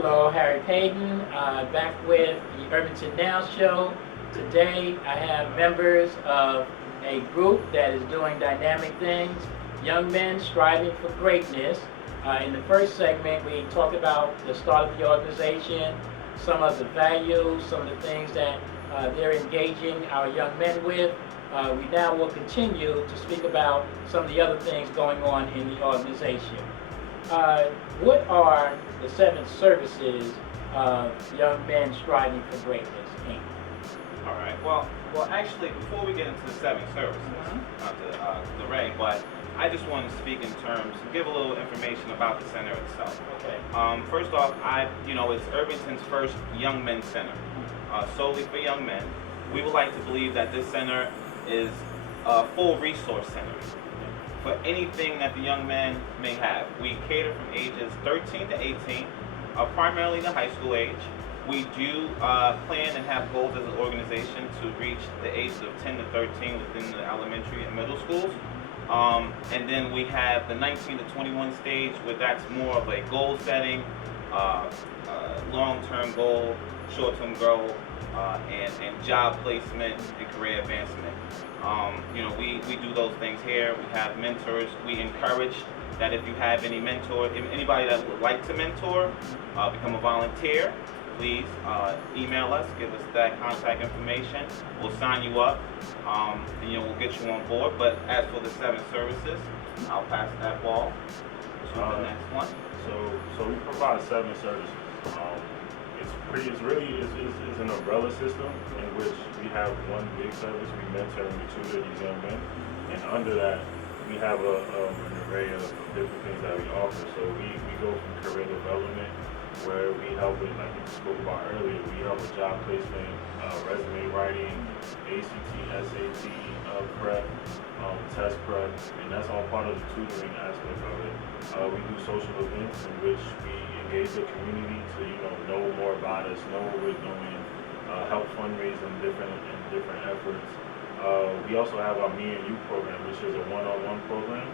Hello, Harry Paden, back with the Irvington Now show. Today I have members of a group that is doing dynamic things, young men striving for greatness. In the first segment we talked about the start of the organization, some of the values, some of the things that they're engaging our young men with. We now will continue to speak about some of the other things going on in the organization. What are the 7 services of young men striving for greatness, Inc.? All right. Well, actually, before we get into the 7 services, not the Ray, but I just want to speak in terms, give a little information about the center itself. Okay. First off, it's Irvington's first Young Men's Center, solely for young men. We would like to believe that this center is a full resource center for anything that the young men may have. We cater from ages 13 to 18, primarily the high school age. We do plan and have goals as an organization to reach the ages of 10 to 13 within the elementary and middle schools. And then we have the 19 to 21 stage, where that's more of a goal setting, long-term goal, short-term goal, and job placement and career advancement. We do those things here. We have mentors. We encourage that if you have any mentor, if anybody that would like to mentor, become a volunteer, please email us, give us that contact information. We'll sign you up, and we'll get you on board. But as for the 7 services, I'll pass that ball to the next one. So we provide 7 services. It's an umbrella system in which we have one big service. We mentor and we tutor these young men, and under that we have an array of different things that we offer. So we go from career development, where we help with, like we spoke about earlier, we help with job placement, resume writing, ACT, SAT prep, test prep, and that's all part of the tutoring aspect of it. We do social events in which we engage the community to know more about us, know what we're doing, help fundraise in different efforts. We also have our Me and You program, which is a one-on-one program.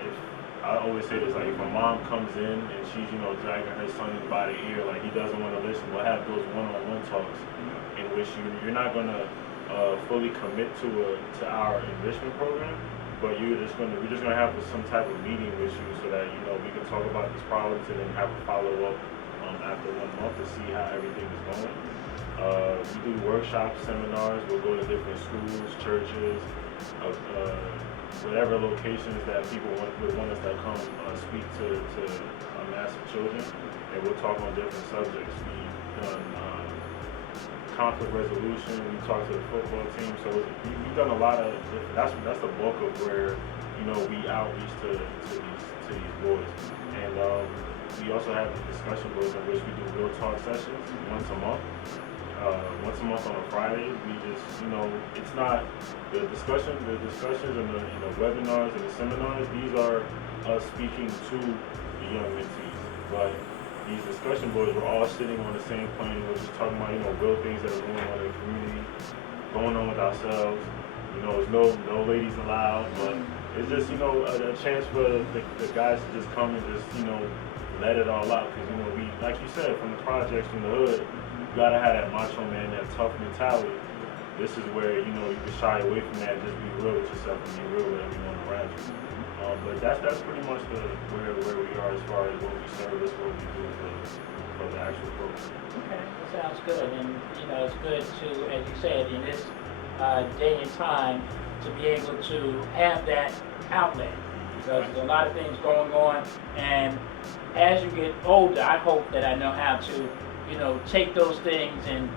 If I always say this, like if a mom comes in and she's dragging her son by the ear, like he doesn't want to listen, we'll have those one-on-one talks in which you're not going to fully commit to our enrichment program, but we're just gonna have some type of meeting with you so that we can talk about these problems and then have a follow-up after 1 month to see how everything is going. We do workshops, seminars. We'll go to different schools, churches, whatever locations that people would want us to come speak to a mass of children, and we'll talk on different subjects. We've done conflict resolution. We talk to the football team. So we've done a lot of. That's the bulk of where we outreach to these boys, and we also have the discussion boards in which we do real talk sessions once a month. Once a month on a Friday. We just it's not the discussions and the webinars and the seminars. These are us speaking to the young mentees, but these discussion boards, we're all sitting on the same plane. We're just talking about real things that are going on in the community, going on with ourselves. There's no ladies allowed, but it's just a chance for the guys to just come and just let it all out, because we, like you said, from the projects, from the hood, you gotta have that macho man, that tough mentality. This is where you can shy away from that and just be real with yourself and be real with everyone around you. But that's pretty much where we are as far as what we service, what we do for the actual program. Okay, that sounds good. And it's good to, as you said, in this day and time, to be able to have that outlet, because there's a lot of things going on, and as you get older, I hope that I know how to take those things and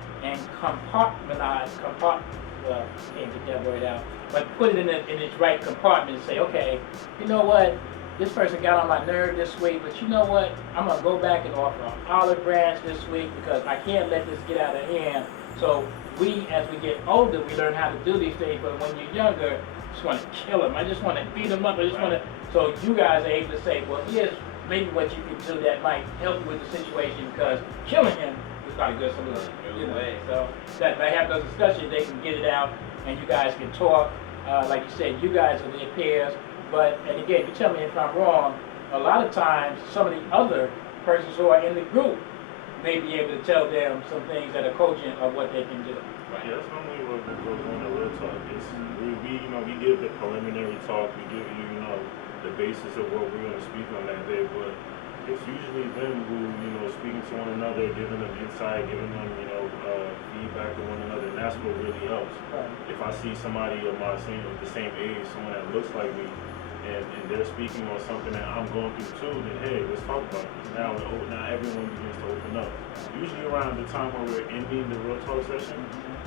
compartmentalize, can't get that word out, but put it in its right compartment and say, okay, you know what, this person got on my nerve this week, but you know what, I'm going to go back and offer an olive branch this week because I can't let this get out of hand. So we, as we get older, we learn how to do these things, but when you're younger, I just want to kill them. I just want to beat them up. I just want to, so you guys are able to say, well, here's maybe what you can do that might help you with the situation, because killing him is not a good solution. So that by having those discussions, they can get it out, and you guys can talk. Like you said, you guys are their peers. But, and again, you tell me if I'm wrong, a lot of times some of the other persons who are in the group may be able to tell them some things that are cogent of what they can do. Yeah, that's normally what goes on in real talk. It's, we give the preliminary talk, we give you, the basis of what we're going to speak on that day, but it's usually them who, speaking to one another, giving them insight, giving them, feedback to one another, and that's what really helps. Right. If I see somebody of the same age, someone that looks like me, and they're speaking on something that I'm going through too, then hey, let's talk about it. Now everyone begins to open up. Usually around the time when we're ending the real talk session,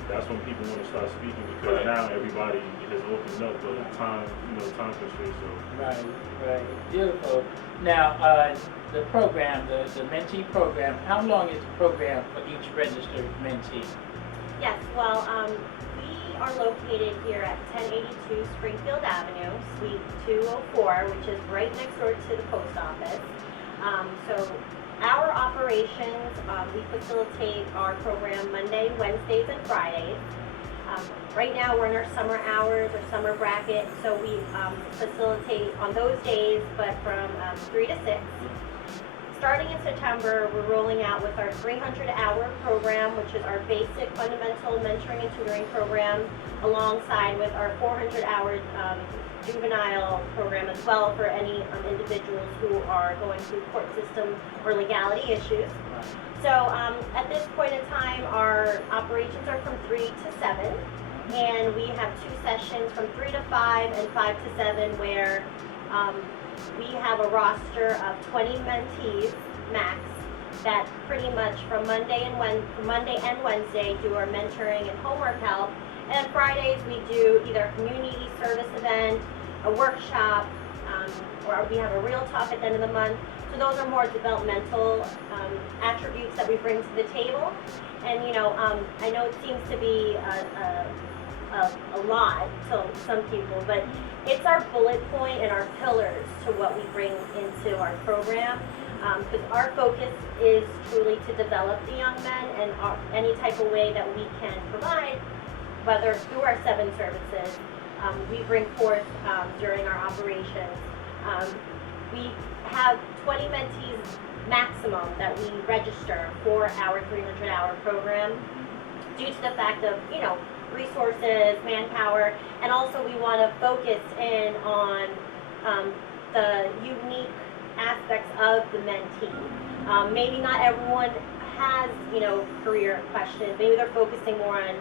that's when people want to start speaking, because now everybody has opened up, but time constraints. So. Right, beautiful. Now, the program, the mentee program, how long is the program for each registered mentee? Yes, well, we are located here at 1082 Springfield Avenue, Suite 204, which is right next door to the post office. So our operations, we facilitate our program Monday, Wednesdays, and Fridays. Right now we're in our summer hours or summer bracket, so we facilitate on those days, but from 3 to 6. Starting in September, we're rolling out with our 300-hour program, which is our basic fundamental mentoring and tutoring program, alongside with our 400-hour juvenile program as well for any individuals who are going through court system or legality issues. So at this point in time, our operations are from 3 to 7, and we have 2 sessions from 3 to 5 and 5 to 7 where we have a roster of 20 mentees max that pretty much from Monday and Wednesday do our mentoring and homework help. And Fridays we do either a community service event, a workshop, or we have a real talk at the end of the month. So those are more developmental attributes that we bring to the table. And I know it seems to be a lot to some people, but it's our bullet point and our pillars to what we bring into our program. Because our focus is truly to develop the young men, and any type of way that we can provide, whether through our 7 services, we bring forth during our operations. We have 20 mentees maximum that we register for our 300-hour program due to the fact of, resources, manpower, and also we want to focus in on the unique aspects of the mentee. Maybe not everyone has, career questions. Maybe they're focusing more on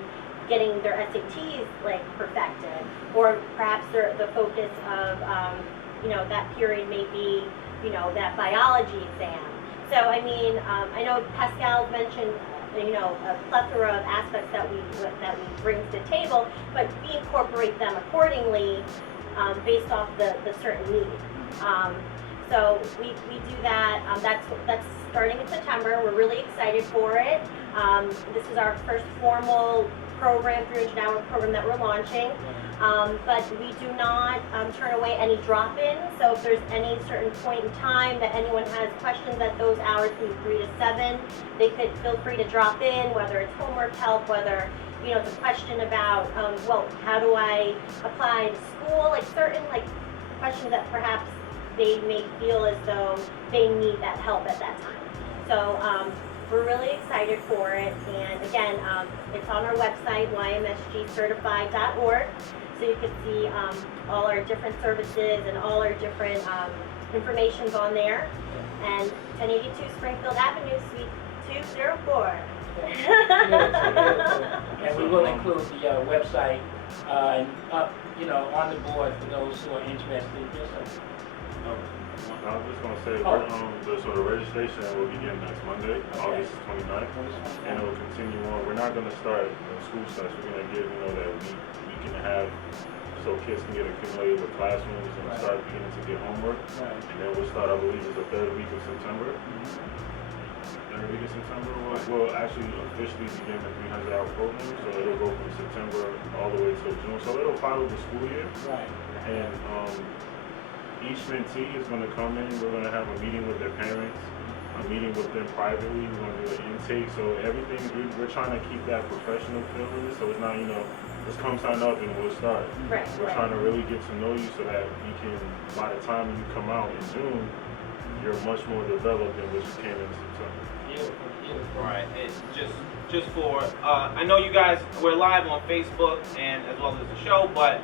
getting their SATs perfected, or perhaps the focus of that period may be that biology exam. So I know Pascal's mentioned a plethora of aspects that we bring to the table, but we incorporate them accordingly based off the certain need. So we do that. That's starting in September. We're really excited for it. This is our first formal program, 300-hour program that we're launching. But we do not turn away any drop-ins. So if there's any certain point in time that anyone has questions at those hours from 3 to 7, they could feel free to drop in, whether it's homework help, whether it's a question about, how do I apply to school, certain questions that perhaps they may feel as though they need that help at that time. So we're really excited for it, and again, it's on our website, YMSGcertified.org, so you can see all our different services and all our different information's on there. And 1082 Springfield Avenue, Suite 204. And we will include the website on the board for those who are interested. Yes, I was just going to say, the registration will begin next Monday, August 29th, and it will continue on. We're not going to start school starts. We're going to give, that week and a half so kids can get accumulated with classrooms and start beginning to get homework. And then we'll start, I believe, it's the 3rd week of September. 3rd week of September, we'll actually officially begin the 300-hour program, so it'll go from September all the way till June. So it'll follow the school year. Right. And each mentee is going to come in. We're going to have a meeting with their parents, a meeting with them privately. We're going to do an intake. So everything, we're trying to keep that professional feel in it. So it's not, just come sign up and we'll start. We're trying to really get to know you so that we can, by the time you come out in June, you're much more developed than what you came in September. Beautiful, beautiful. All right, it's just for I know you guys, we're live on Facebook and as well as the show, but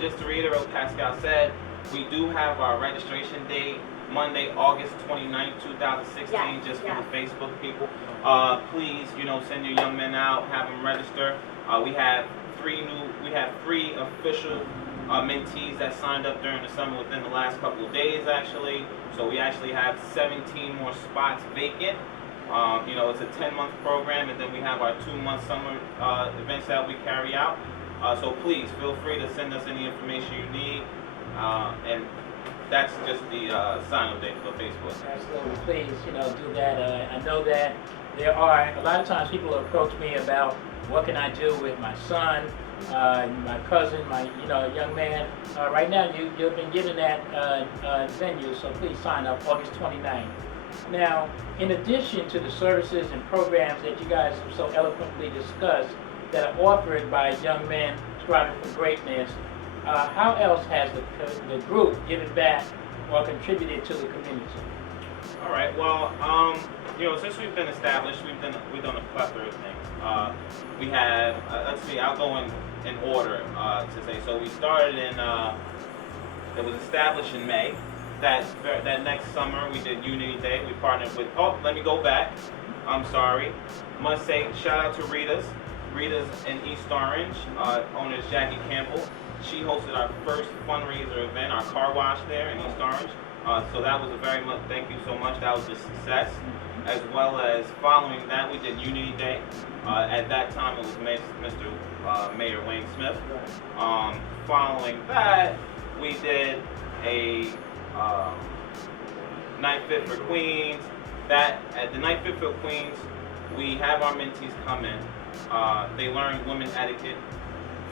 just to reiterate what Pascal said, we do have our registration date Monday, August 29th, 2016, Yes, just for yes. the Facebook people. Please, send your young men out, have them register. We have three official mentees that signed up during the summer within the last couple of days, actually. So we actually have 17 more spots vacant. It's a 10-month program, and then we have our 2-month summer events that we carry out. So please feel free to send us any information you need, and that's just the sign-up date for Facebook. Absolutely, please, do that. I know that there are, a lot of times people approach me about what can I do with my son, my cousin, my young man. Right now, you've been given that venue, so please sign up August 29th. Now, in addition to the services and programs that you guys have so eloquently discussed that are offered by young men striving for greatness, how else has the group given back or contributed to the community? All right. Well, since we've been established, we've done a plethora of things. We have, let's see, I'll go in order to say. So we started it was established in May. That next summer we did Unity Day. We partnered with. Oh, let me go back. I'm sorry. Must say shout out to Rita's in East Orange. Owner is Jackie Campbell. She hosted our first fundraiser event, our car wash there in East Orange. So that was a very much, thank you so much. That was a success. As well as following that, we did Unity Day. At that time, it was Mr. Mayor Wayne Smith. Following that, we did a Night Fit for Queens. At the Night Fit for Queens, we have our mentees come in. They learn women etiquette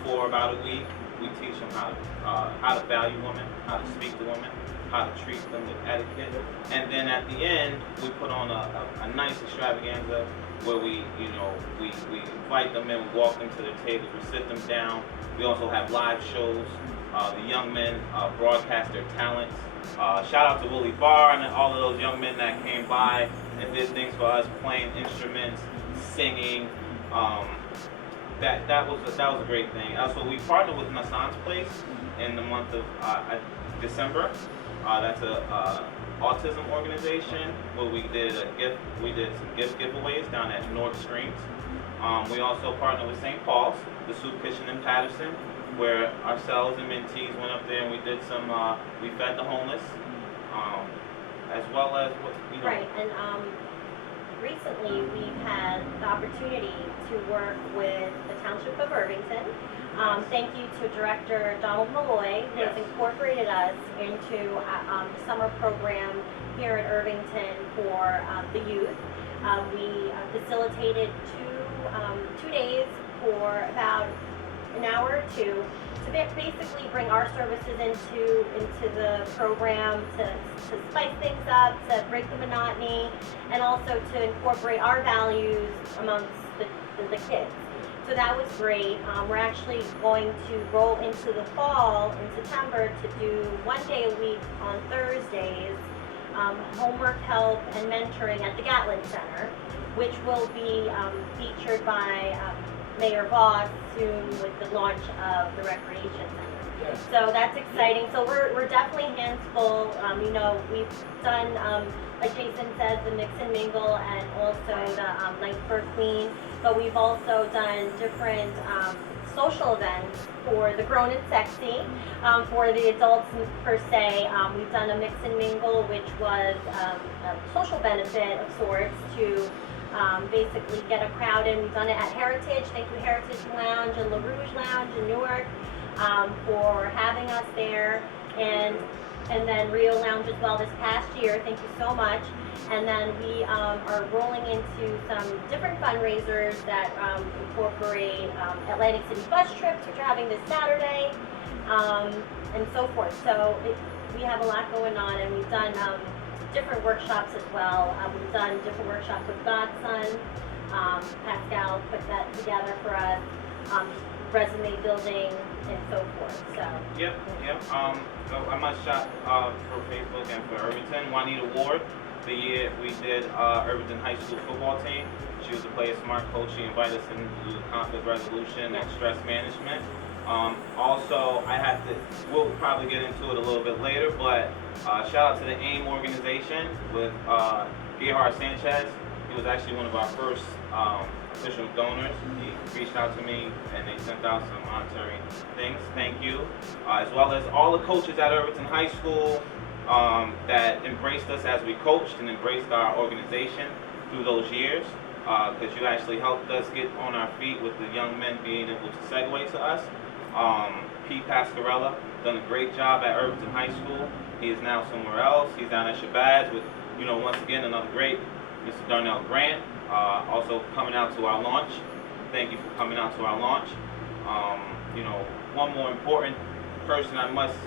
for about a week. We teach them how to value women, how to speak to women, how to treat them with etiquette, and then at the end we put on a nice extravaganza where we invite them in, we walk them to their tables, we sit them down. We also have live shows. The young men broadcast their talents. Shout out to Willie Barr and all of those young men that came by and did things for us, playing instruments, singing. That was a great thing. Also, we partnered with Nassan's Place in the month of December. That's a autism organization where we did some gift giveaways down at North Streams. We also partnered with St. Paul's, the Soup Kitchen in Patterson, where ourselves and mentees went up there and we did some. We fed the homeless, as well as Right, and recently we've had the opportunity to work with the Township of Irvington. Thank you to Director Donald Malloy, who has incorporated us into the summer program here at Irvington for the youth. We facilitated two days for about an hour or two to basically bring our services into the program, to spice things up, to break the monotony, and also to incorporate our values amongst the kids. So that was great. We're actually going to roll into the fall in September to do 1 day a week on Thursdays, homework help and mentoring at the Gatlin Center, which will be featured by Mayor Voss soon with the launch of the Recreation Center. Yes. So that's exciting. So we're definitely hands full. We've done, like Jason said, the mix and mingle and also the Night for Queen. But we've also done different social events for the grown and sexy, for the adults per se. We've done a mix and mingle, which was a social benefit of sorts to basically get a crowd in. We've done it at Heritage. Thank you, Heritage Lounge and La Rouge Lounge in Newark, for having us there, and then Rio Lounge as well this past year. Thank you so much. And then we are rolling into some different fundraisers that incorporate Atlantic City bus trips, which are having this Saturday, and so forth. So we have a lot going on, and we've done different workshops as well. We've done different workshops with Godson, Pascal put that together for us, resume building and so forth, so. Yep. So I must shout for Facebook and for Irvington. Juanita Ward, the year we did Irvington High School football team. She was a player smart coach. She invited us into conflict resolution and stress management. Also, we'll probably get into it a little bit later, but shout out to the AIM organization with Gerhard Sanchez. He was actually one of our first official donors. He reached out to me and they sent out some monetary things. Thank you. As well as all the coaches at Irvington High School that embraced us as we coached and embraced our organization through those years. Because you actually helped us get on our feet with the young men being able to segue to us. Pete Pascarella done a great job at Irvington High School. He is now somewhere else. He's down at Shabazz with, once again, another great Mr. Darnell Grant. Also coming out to our launch. Thank you for coming out to our launch. One more important person I must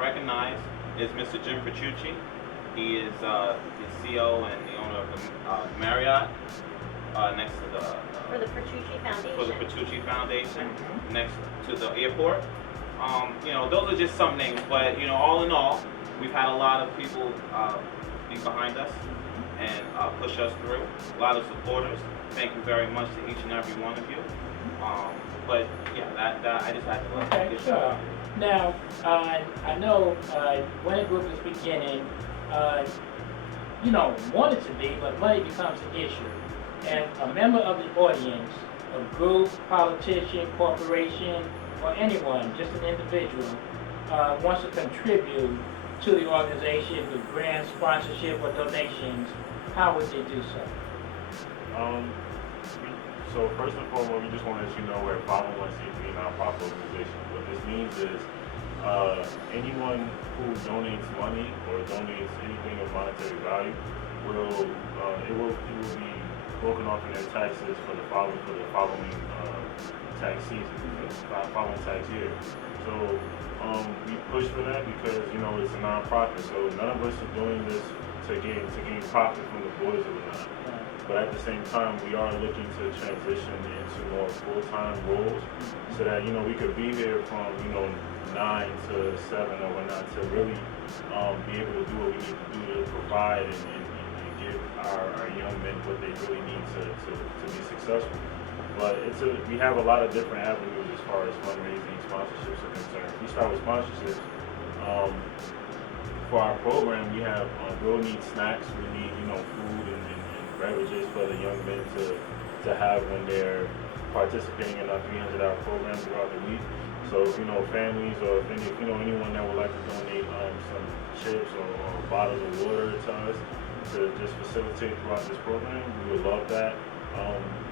recognize is Mr. Jim Petrucci. He is the CEO and the owner of the Marriott. Next to the For the Petrucci Foundation. For the Petrucci Foundation, next to the airport. Those are just some names, but all in all, we've had a lot of people be behind us and push us through. A lot of supporters. Thank you very much to each and every one of you. But yeah, that I just had to Okay, sure. Now, I know when a group is beginning, want it to be, but money becomes an issue. And a member of the audience, a group, politician, corporation, or anyone, just an individual, wants to contribute to the organization with grants, sponsorship, or donations, how would they do so? So first and foremost, we just want to let you know we're a 501c3 nonprofit organization. What this means is anyone who donates money or donates anything of monetary value it will be broken off in their taxes for the following tax season, following tax year. So we push for that because it's a nonprofit. So none of us are doing this to gain profit from the boys or not. But at the same time, we are looking to transition into more full-time roles so that we could be here from 9 to 7 or whatnot to really be able to do what we need to do to provide and give our young men what they really need to be successful. But we have a lot of different avenues as far as fundraising, sponsorships are concerned. If we start with sponsorships, for our program, we'll need snacks, we need food and beverages for the young men to have when they're participating in our 300-hour program throughout the week. So families or if anyone that would like to donate some chips or bottles of water to us to just facilitate throughout this program, we would love that.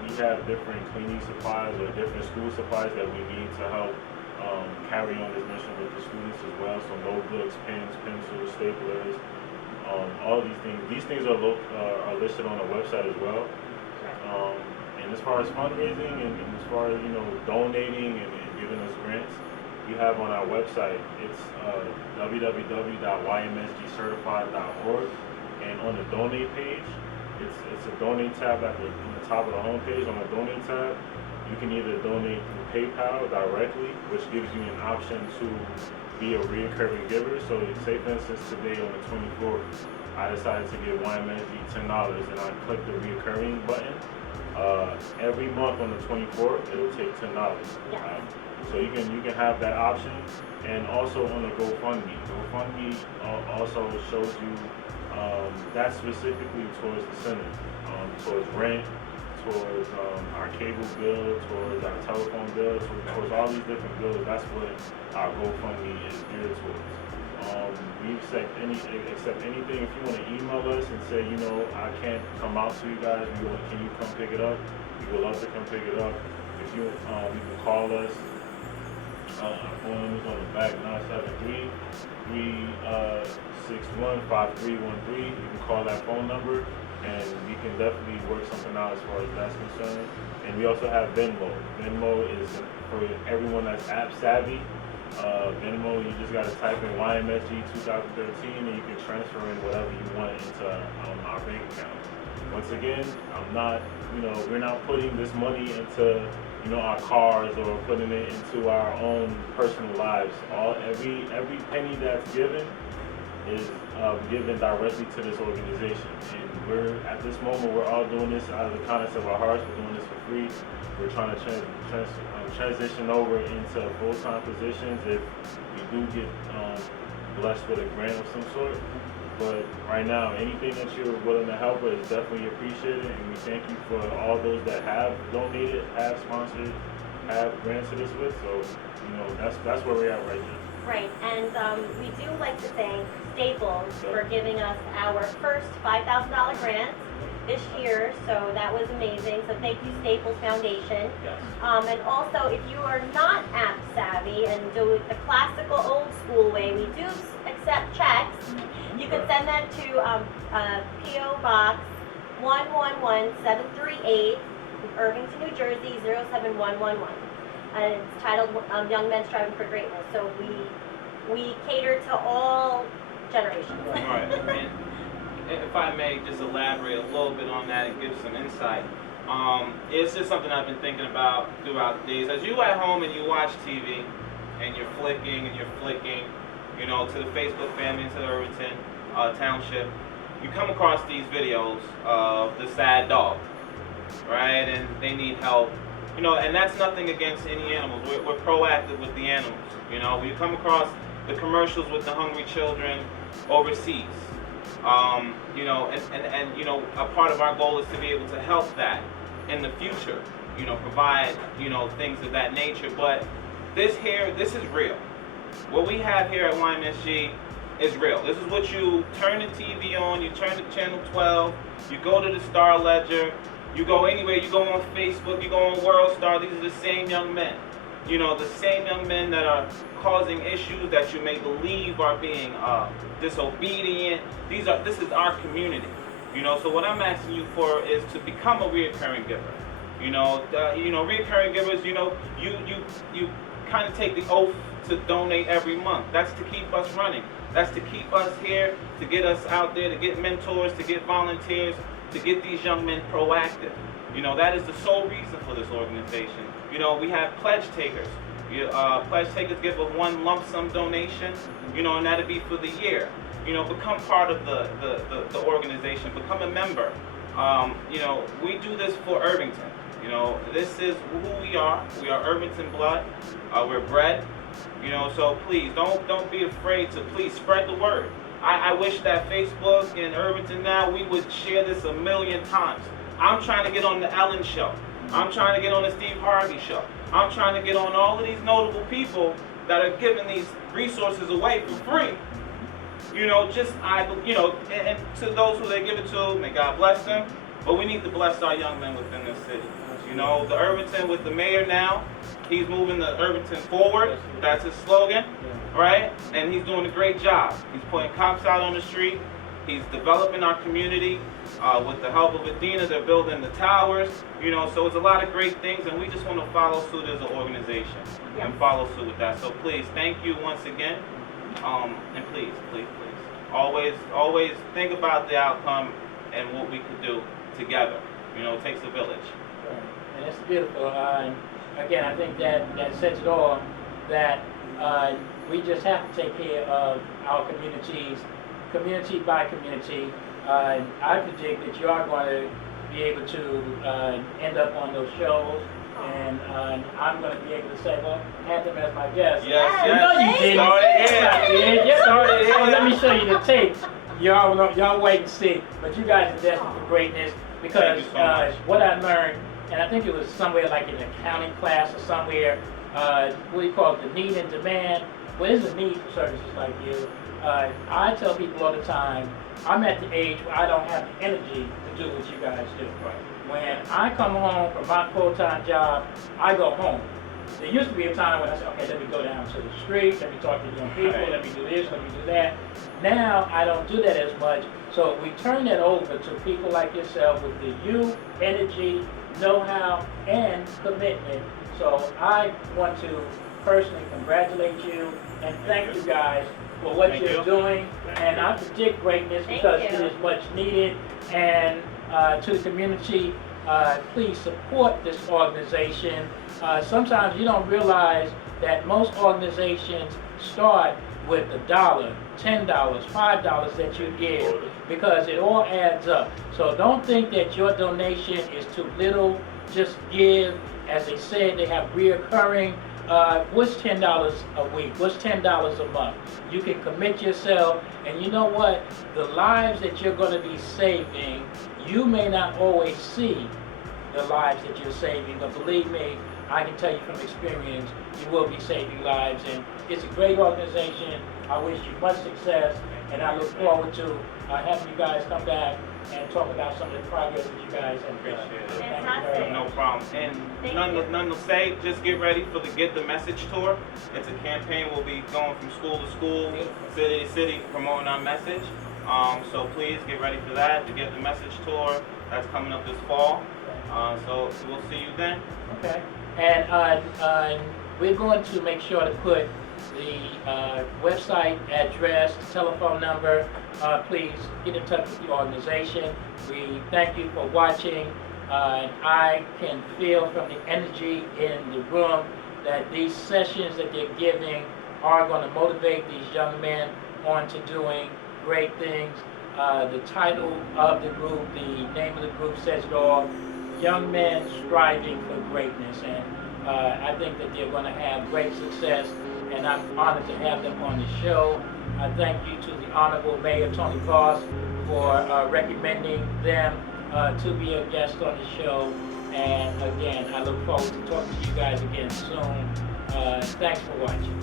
We have different cleaning supplies or different school supplies that we need to help carry on this mission with the students as well. So notebooks, pens, pencils, staplers, all these things. These things are listed on the website as well. And as far as fundraising and as far as donating and giving us grants, we have on our website, it's www.ymsgcertified.org, and on the donate page, it's a donate tab on the top of the home page. On the donate tab, you can either donate through PayPal directly, which gives you an option to be a recurring giver. So say for instance today on the 24th, I decided to give YMSG $10 and I click the recurring button. Every month on the 24th, it'll take $10. So you can have that option, and also on the GoFundMe. GoFundMe also shows you that's specifically towards the center, towards rent, towards our cable bill, towards our telephone bill, towards all these different bills. That's what our GoFundMe is geared towards. We accept anything. If you want to email us and say, I can't come out to you guys, can you come pick it up? We would love to come pick it up. If you can call us. Our phone number's on the back, 973-361-5313. You can call that phone number, and we can definitely work something out as far as that's concerned. And we also have Venmo. Venmo is for everyone that's app savvy. Venmo, you just got to type in YMSG 2013, and you can transfer in whatever you want into our bank account. once again, I'm not, we're not putting this money into, our cars or putting it into our own personal lives. Every penny that's given is given directly to this organization. And at this moment, we're all doing this out of the kindness of our hearts. We're doing this for free. We're trying to transition over into full-time positions if we do get blessed with a grant of some sort. But right now, anything that you're willing to help with is definitely appreciated, and we thank you for all those that have donated, have sponsored, have granted us with. So, that's where we're at right now. Right, and we do like to thank Staples for giving us our first $5,000 grant this year, so that was amazing. So thank you, Staples Foundation. Yes. And also, if you are not app savvy and do it the classical old school way, we do accept checks. You can send that to P.O. Box 111738, Irvington, New Jersey 07111. And it's titled Young Men Striving for Greatness. So we cater to all generations. All right. And if I may just elaborate a little bit on that and give some insight. It's just something I've been thinking about throughout the days. As you at home and you watch TV and you're flicking to the Facebook family, to the Irvington Township, you come across these videos of the sad dog, right? And they need help. And that's nothing against any animals. We're proactive with the animals. We come across the commercials with the hungry children overseas. And a part of our goal is to be able to help that in the future. Provide, things of that nature. But this is real. What we have here at YMSG is real. This is what you turn the TV on, you turn to channel 12, you go to the Star Ledger, you go anywhere, you go on Facebook, you go on World Star. These are the same young men. The same young men that are causing issues that you may believe are being disobedient. This is our community. So what I'm asking you for is to become a reoccurring giver. Reoccurring givers, you kind of take the oath to donate every month. That's to keep us running. That's to keep us here, to get us out there, to get mentors, to get volunteers, to get these young men proactive. That is the sole reason for this organization. We have pledge takers. Pledge takers give a one lump sum donation, and that'll be for the year. Become part of the organization, become a member. We do this for Irvington. This is who we are. We are Irvington blood. We're bred. So please don't be afraid to please spread the word. I wish that Facebook and Irvington Now, we would share this a million times. I'm trying to get on the Ellen show. I'm trying to get on the Steve Harvey show. I'm trying to get on all of these notable people that are giving these resources away for free. And to those who they give it to, may God bless them. But we need to bless our young men within this city. The Irvington with the mayor now, he's moving the Irvington forward. That's his slogan, right? And he's doing a great job. He's putting cops out on the street. He's developing our community. With the help of Adina, they're building the towers. So it's a lot of great things, and we just want to follow suit as an organization and follow suit with that. So please, thank you once again, and please, always think about the outcome and what we could do together. It takes a village. And it's beautiful. Again, I think that sets it all, that we just have to take care of our communities, community by community. I predict that you are going to be able to end up on those shows, and I'm going to be able to say, well, have them as my guest. Yes. You did. Yes, started here. Let me show you the tape. Y'all wait and see. But you guys are destined for greatness, because what I learned, and I think it was somewhere like in an accounting class or somewhere, what do you call it, the need and demand. Well, there's a need for services like you. I tell people all the time, I'm at the age where I don't have the energy to do what you guys do. When I come home from my full-time job, I go home. There used to be a time when I said, okay, let me go down to the street, let me talk to young people, let me do this, let me do that. Now, I don't do that as much. So we turn that over to people like yourself with the youth, energy, know-how, and commitment. So I want to personally congratulate you and thank you guys for what you're doing. And I predict greatness because it is much needed. And to the community, please support this organization. Sometimes you don't realize that most organizations start with $1, $10, $5 that you give, because it all adds up. So don't think that your donation is too little. Just give. As they said, they have reoccurring. What's $10 a week? What's $10 a month? You can commit yourself, and you know what? The lives that you're going to be saving, you may not always see the lives that you're saving, but believe me, I can tell you from experience, you will be saving lives, and it's a great organization. I wish you much success, and I look forward to having you guys come back and talk about some of the progress that you guys have done. Appreciate it. Thank you very much. No problem. And none to say, just get ready for the Get the Message tour. It's a campaign. We'll be going from school to school, city to city, promoting our message. So please get ready for that, the Get the Message tour. That's coming up this fall. So we'll see you then. Okay. And we're going to make sure to put the website address, telephone number. Please get in touch with the organization. We thank you for watching. I can feel from the energy in the room that these sessions that they're giving are going to motivate these young men on to doing great things. The title of the group, the name of the group says it all, Young Men Striving for Greatness. And I think that they're going to have great success, and I'm honored to have them on the show. I thank you to the Honorable Mayor Tony Voss for recommending them to be a guest on the show. And again, I look forward to talking to you guys again soon. Thanks for watching.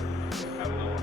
Have a good one.